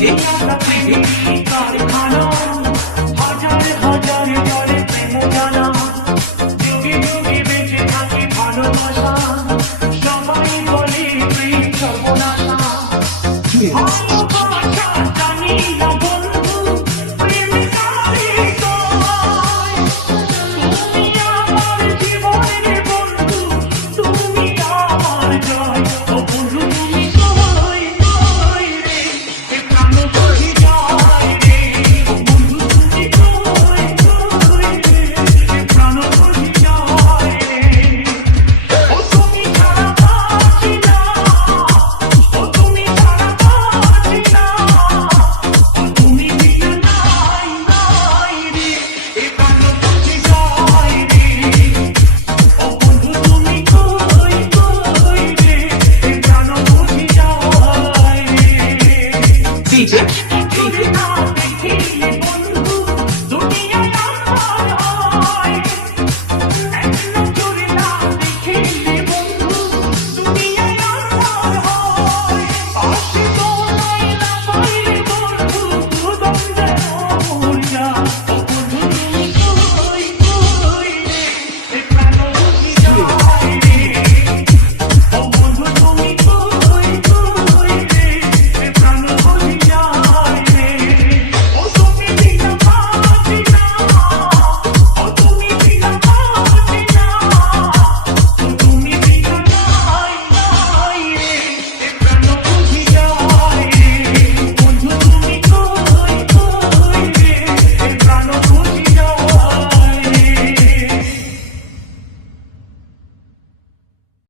DJ কারখানা হাজার হাজার জলে প্রেম জানা যুগে যুগে বেঁচে থাকে ভালোবাসা সবাই বলে প্রেম সর্বনাশা ভালোবাসা জানি না বন্ধু প্রেম কারে কয় তুমি আমার জীবনের বন্ধু তুমি আমার জয় ও বন্ধু তুমি কই কই রে এ প্রাণ বুঝি যায় রে ও বন্ধু তুমি কই কই রে এ প্রাণ বুঝি যায় রে ও তুমি ছাড়া বাঁচি না ও তুমি ছাড়া বাঁচি না ও তুমি বিনা নাই নাই রে এ প্রাণ বুঝি যায় রে ও বন্ধু তুমি কই কই রে এ প্রাণ বুঝি যায় রে ডিজে